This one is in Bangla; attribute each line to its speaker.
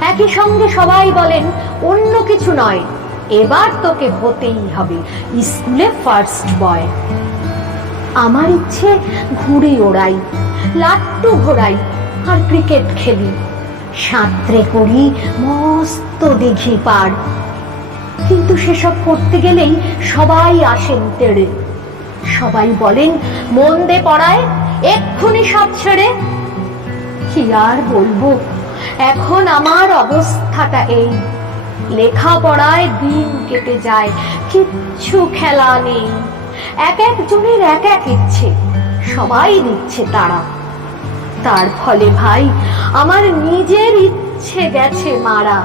Speaker 1: একই সঙ্গে সবাই বলেন, অন্য কিছু নয়, এবার তোকে হতেই হবে, স্কুলে ফার্স্ট বয় আমার ইচ্ছে ঘুড়ি ওড়াই, লাট্টু ঘোরাই, আর ক্রিকেট খেলি। সাঁতরে করি, মস্ত দিঘি পার। কিন্তু সেসব করতে গেলেই সবাই আসেন তেড়ে সবাই বলেন, মন দে পড়ায়, এক্ষুনি সব ছেড়ে। কি আর বলব? এখন আমার অবস্থাটা এই। লেখাপড়ায় দিন কেটে যায়, কিচ্ছু খেলা নেই। এক একজনের এক এক ইচ্ছে, সবাই দিচ্ছে তারা। তার ফলে ভাই, আমার নিজের ইচ্ছে গেছে মারা।